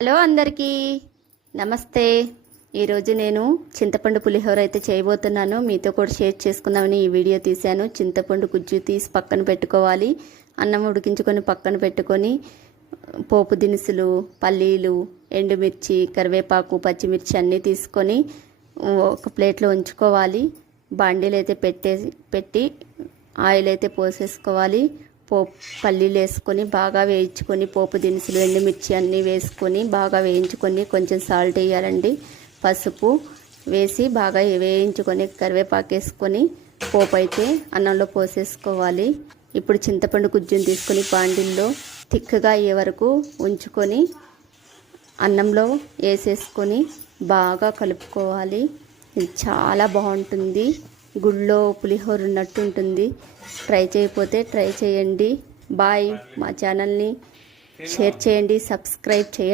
Hello అందరికీ నమస్తే. ఈరోజు నేను చింతపండు పులిహోర అయితే చేయబోతున్నాను. మీతో కూడా షేర్ చేసుకుందామని ఈ వీడియో తీశాను. చింతపండు గుజ్జు తీసి పక్కన పెట్టుకోవాలి. అన్నం ఉడికించుకొని పక్కన పెట్టుకొని పోపు దినుసులు, పల్లీలు, ఎండుమిర్చి, కరివేపాకు, పచ్చిమిర్చి అన్నీ తీసుకొని ఒక ప్లేట్లో ఉంచుకోవాలి. బాండీలు అయితే పెట్టి ఆయిల్ అయితే పోసేసుకోవాలి. పల్లీలు వేసుకొని బాగా వేయించుకొని పోపు దినుసులు, ఎండుమిర్చి అన్నీ వేసుకొని బాగా వేయించుకొని కొంచెం సాల్ట్ వేయాలండి. పసుపు వేసి బాగా వేయించుకొని కరివేపాకు వేసుకొని పోపు అయితే అన్నంలో పోసేసుకోవాలి. ఇప్పుడు చింతపండు గుజ్జును తీసుకొని బాండిల్లో తిక్కగా అయ్యే వరకు ఉంచుకొని అన్నంలో వేసేసుకొని బాగా కలుపుకోవాలి. ఇది చాలా బాగుంటుంది. గుళ్ళో పులిహోర ఉన్నట్టు ఉంటుంది. ట్రై చేయకపోతే ట్రై చేయండి. బాయ్. మా ఛానల్ని షేర్ చేయండి, సబ్స్క్రైబ్ చేయండి.